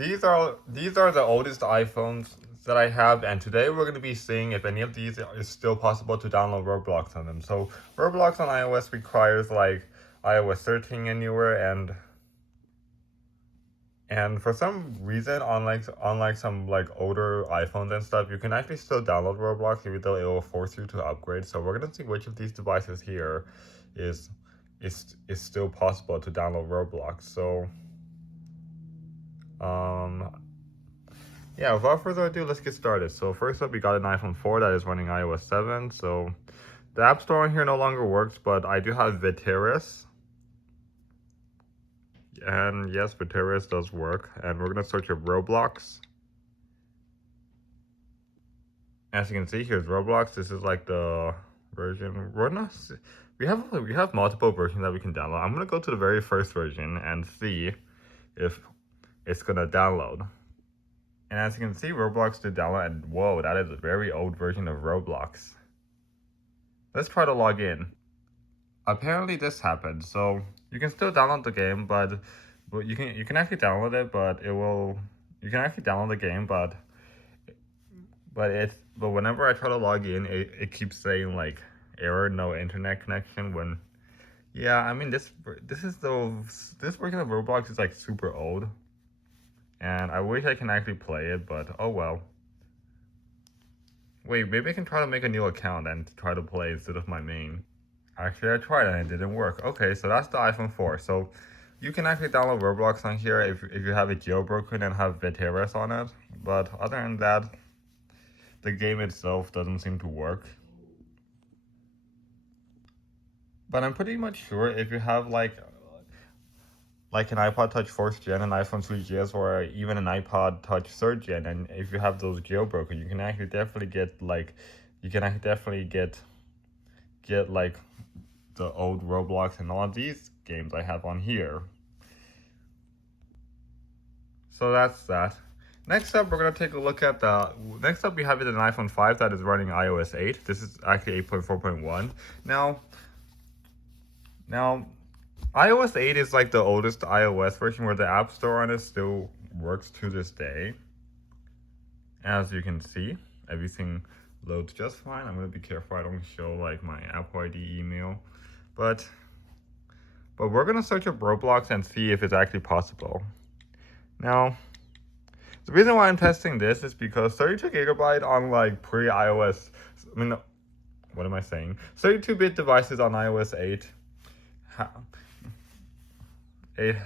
these are the oldest iPhones that I have, and today we're going to be seeing if any of these is still possible to download Roblox on them. So Roblox on iOS requires like iOS 13 and newer, and for some reason on some like older iPhones and stuff, you can actually still download Roblox even though it will force you to upgrade. So we're gonna see which of these devices here is is still possible to download Roblox. So yeah, without further ado, let's get started. So first up, we got an iPhone 4 that is running iOS 7. So the App Store on here no longer works, but I do have Viteris. And yes, Viteris does work. And we're gonna search up Roblox. As you can see, here's Roblox. This is like the version. We have multiple versions that we can download. I'm gonna go to the very first version and see if it's gonna download. And as you can see, Roblox did download, and whoa, that is a very old version of Roblox. Let's try to log in. Apparently this happened, so you can still download the game, but you can actually download it, but you can actually download the game, but whenever I try to log in, it keeps saying like error, no internet connection. When yeah, I mean this version of Roblox is like super old. And I wish I can actually play it, but oh well. Wait, maybe I can try to make a new account and try to play instead of my main. Actually, I tried and it didn't work. Okay, so that's the iPhone 4. So you can actually download Roblox on here if you have it jailbroken and have Viteris on it. But other than that, the game itself doesn't seem to work. But I'm pretty much sure if you have like an iPod Touch 4th Gen, an iPhone 3GS, or even an iPod Touch 3rd Gen, and if you have those jailbroken, you can actually definitely get like the old Roblox and all of these games I have on here. So that's that. Next up, we're gonna take a look at next up we have an iPhone 5 that is running iOS 8. This is actually 8.4.1. Now iOS 8 is like the oldest iOS version where the App Store on it still works to this day. As you can see, everything loads just fine. I'm gonna be careful I don't show like my Apple ID email, but we're gonna search up Roblox and see if it's actually possible. Now, the reason why I'm testing this is because 32GB on like pre-iOS, I mean, what am I saying? 32-bit devices on iOS 8 it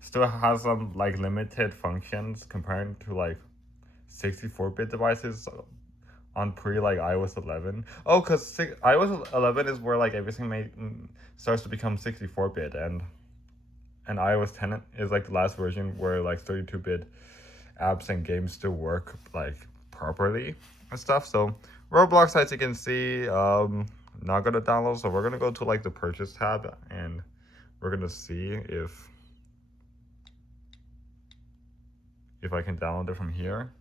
still has some like limited functions compared to like 64-bit devices on like iOS 11. Oh, because iOS 11 is where like everything starts to become 64-bit, and iOS 10 is like the last version where like 32-bit apps and games still work like properly and stuff. So Roblox, as you can see, not gonna download. So we're gonna go to like the purchase tab and we're gonna see if I can download it from here.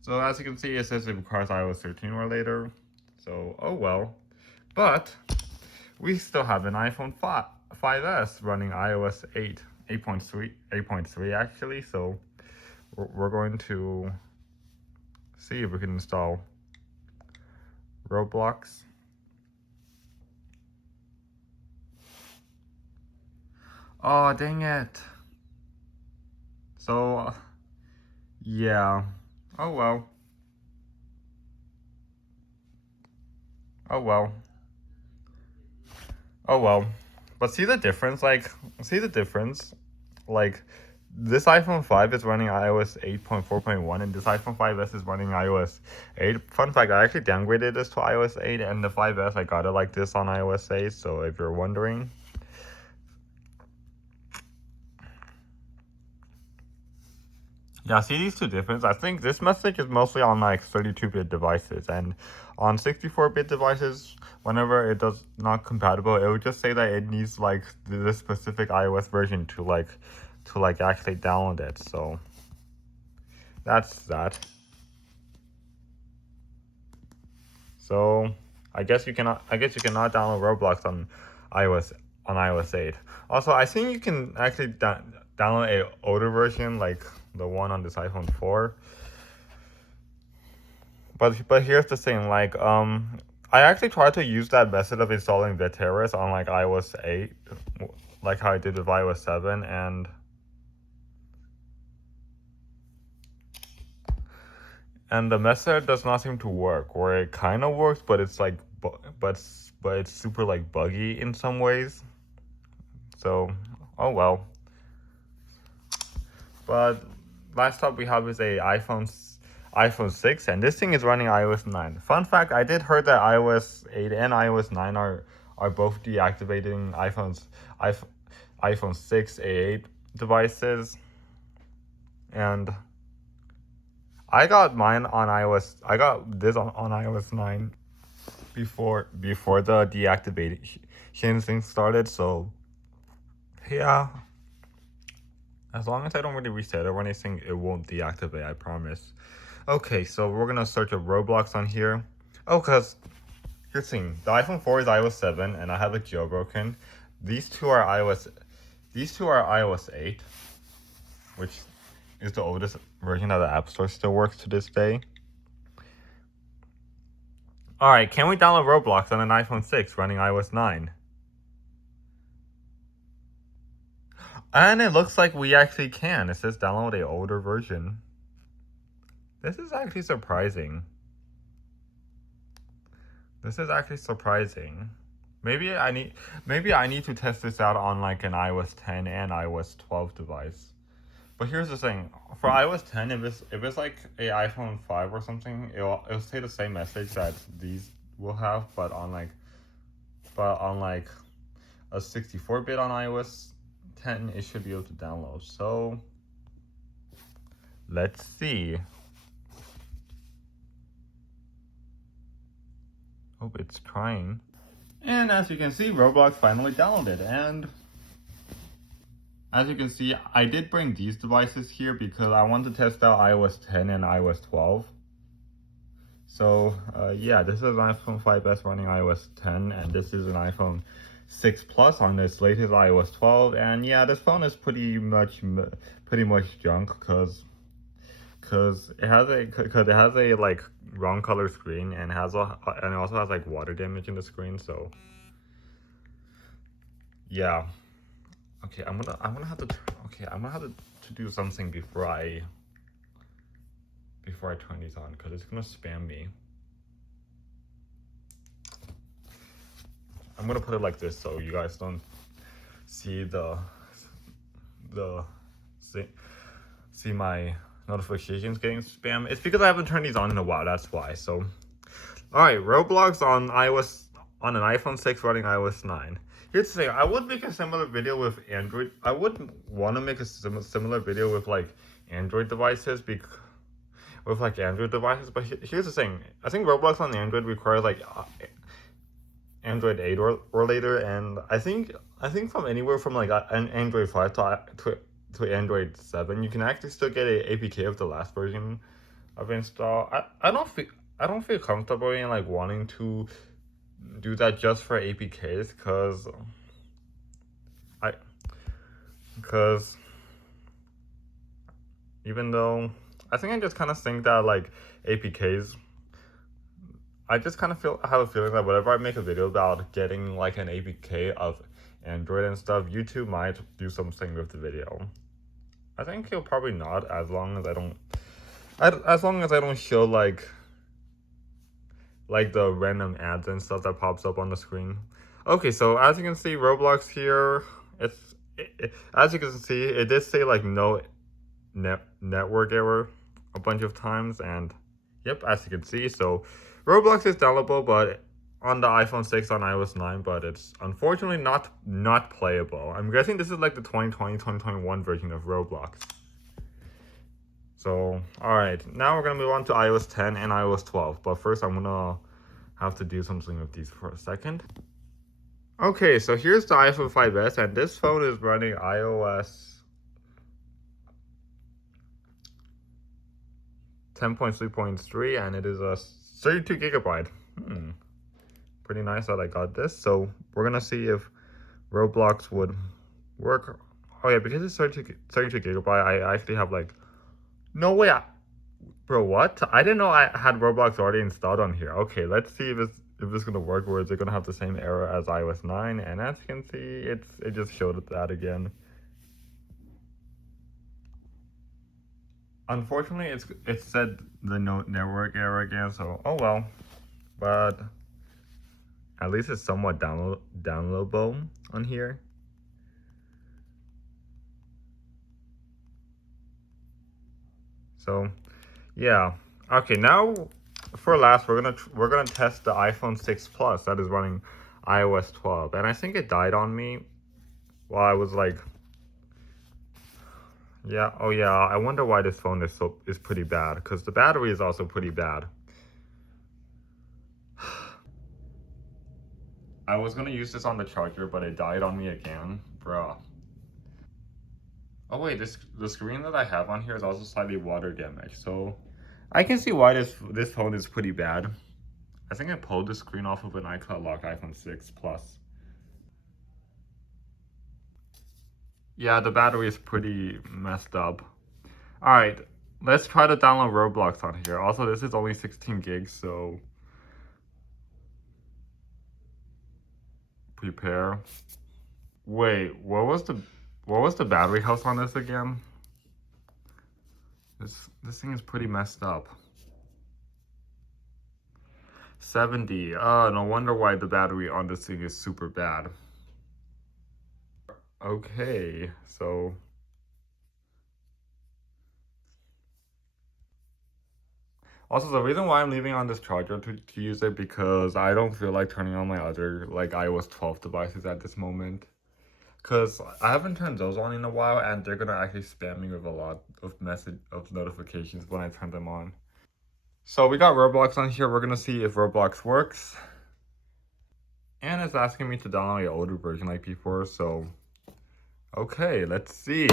So as you can see, it says it requires iOS 13 or later. So oh well. But we still have an iPhone 5S running iOS 8.3 actually. So we're going to see if we can install Roblox. Oh, dang it. So, yeah. Oh well. Oh well. Oh well. But see the difference? Like, this iPhone 5 is running iOS 8.4.1 and this iPhone 5S is running iOS 8. Fun fact, I actually downgraded this to iOS 8 and the 5S, I got it like this on iOS 8, so if you're wondering. Yeah, see these two differences? I think this message is mostly on like 32-bit devices, and on 64-bit devices, whenever it does not compatible, it would just say that it needs like this specific iOS version to actually download it. So that's that. So I guess you cannot download Roblox on iOS 8. Also, I think you can actually download a older version, like the one on this iPhone 4. But here's the thing, like I actually tried to use that method of installing Veteris on like iOS 8, like how I did with iOS 7, and the method does not seem to work. Or it kind of works, but it's like but it's super like buggy in some ways. So, oh well. But last up we have is a iPhone 6, and this thing is running iOS 9. Fun fact, I did heard that iOS 8 and iOS 9 are both deactivating iPhone 6 A8 devices, and I got mine on I got this on iOS 9 before the deactivation thing started, so yeah. As long as I don't really reset it or anything, it won't deactivate, I promise. Okay, so we're gonna search a Roblox on here. Oh, cause here's the thing. The iPhone 4 is iOS 7 and I have it jailbroken. These two are iOS 8, which is the oldest version of the App Store, still works to this day. Alright, can we download Roblox on an iPhone 6 running iOS 9? And it looks like we actually can. It says download a older version. This is actually surprising. Maybe I need to test this out on like an iOS 10 and iOS 12 device. But here's the thing: for iOS 10, if it's like a iPhone 5 or something, it'll say the same message that these will have, but on like a 64-bit on iOS 10, it should be able to download. So let's see. Oh, it's trying. And as you can see, Roblox finally downloaded. And as you can see, I did bring these devices here because I want to test out iOS 10 and iOS 12. So yeah, this is an iPhone 5s running iOS 10, and this is an iPhone 6 Plus on this latest iOS 12. And yeah, this phone is pretty much junk because it has a like wrong color screen and it also has like water damage in the screen. So yeah. Okay, I'm gonna have to do something before I turn these on, because it's gonna spam me. I'm gonna put it like this so you guys don't see see my notifications getting spam. It's because I haven't turned these on in a while, that's why. So alright, Roblox on an iPhone 6 running iOS 9. Here's the thing, I would make a similar video with Android. I would want to make a similar video with like Android devices, but here's the thing. I think Roblox on Android requires like Android 8 or later, and I think from anywhere from like an Android 5 to Android 7, you can actually still get a APK of the last version of install. I don't feel comfortable in like wanting to do that just for APKs, because even though I just kind of think that like APKs, I just kind of have a feeling that whenever I make a video about getting like an APK of Android and stuff, YouTube might do something with the video. I think he'll probably not, as long as I don't show like the random ads and stuff that pops up on the screen. Okay, so as you can see, Roblox here, as you can see, it did say like no network error a bunch of times, and yep, as you can see, so Roblox is downloadable, but on the iPhone 6 on iOS 9, but it's unfortunately not playable. I'm guessing this is like the 2020-2021 version of Roblox. So, alright, now we're gonna move on to iOS 10 and iOS 12, but first I'm gonna have to do something with these for a second. Okay, so here's the iPhone 5s, and this phone is running iOS 10.3.3, and it is a 32 gigabyte. Pretty nice that I got this. So we're gonna see if Roblox would work Oh yeah, because it's 32 gigabyte, I actually have like, no way, bro, what? I didn't know I had Roblox already installed on here. Okay, let's see if it's gonna work, or is it gonna have the same error as iOS 9? And as you can see, it just showed that again. Unfortunately, it said the no network error again, so oh well. But at least it's somewhat downloadable on here. So yeah. Okay, now for last, we're gonna test the iPhone 6 Plus that is running iOS 12, and I think it died on me while I was like, yeah, oh yeah. I wonder why this phone is pretty bad, because the battery is also pretty bad. I was gonna use this on the charger, but it died on me again, bruh. Oh wait, the screen that I have on here is also slightly water damaged, so I can see why this phone is pretty bad. I think I pulled the screen off of an iCloud lock iPhone 6 Plus. Yeah, the battery is pretty messed up. Alright, let's try to download Roblox on here. Also, this is only 16 gigs, so prepare. Wait, what was the battery health on this again? This thing is pretty messed up. 70. Oh, no wonder why the battery on this thing is super bad. Okay, so also the reason why I'm leaving on this charger to use it, because I don't feel like turning on my other like iOS 12 devices at this moment. Cause I haven't turned those on in a while, and they're gonna actually spam me with a lot of notifications when I turn them on. So we got Roblox on here. We're gonna see if Roblox works. And it's asking me to download an older version like before, so okay, let's see.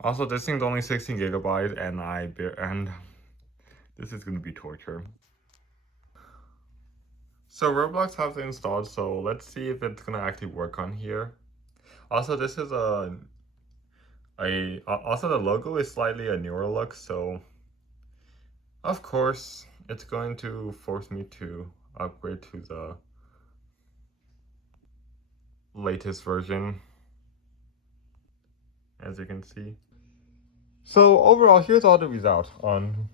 Also, this thing's only 16 gigabytes, and this is gonna be torture. So Roblox has it installed, so let's see if it's gonna actually work on here. Also, this is also the logo is slightly a newer look, so of course it's going to force me to upgrade to the latest version, as you can see. So overall, here's all the results on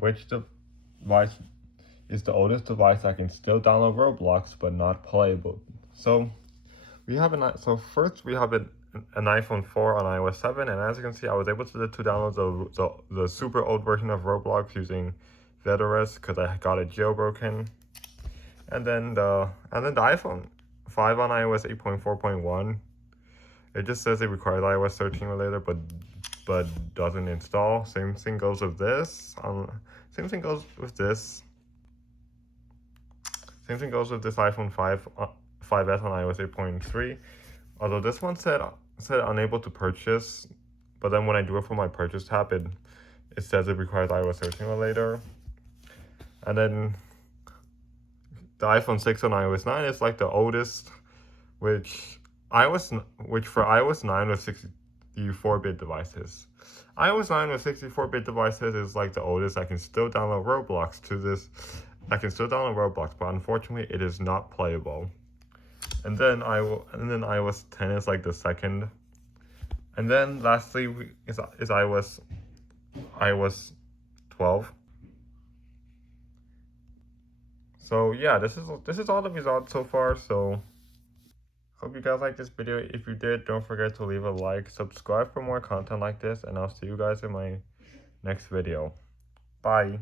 which device is the oldest device that can still download Roblox but not playable. So first we have an iPhone 4 on iOS 7, and as you can see, I was able to download the super old version of Roblox using Veterus because I got it jailbroken, and then the iPhone 5 on iOS 8.4.1. It just says it requires iOS 13 or later, but doesn't install. Same thing goes with this. Same thing goes with this. Same thing goes with this iPhone 5S on iOS 8.3. Although this one said unable to purchase, but then when I do it for my purchase tab, it says it requires iOS 13 or later. And then the iPhone 6 on iOS 9 is like the oldest, which for iOS 9 with 64-bit devices. iOS 9 with 64-bit devices is like the oldest. I can still download Roblox but unfortunately it is not playable. And then iOS 10 is like the second. And then lastly is iOS 12. So yeah, this is all the results so far. So hope you guys liked this video. If you did, don't forget to leave a like, subscribe for more content like this, and I'll see you guys in my next video. Bye.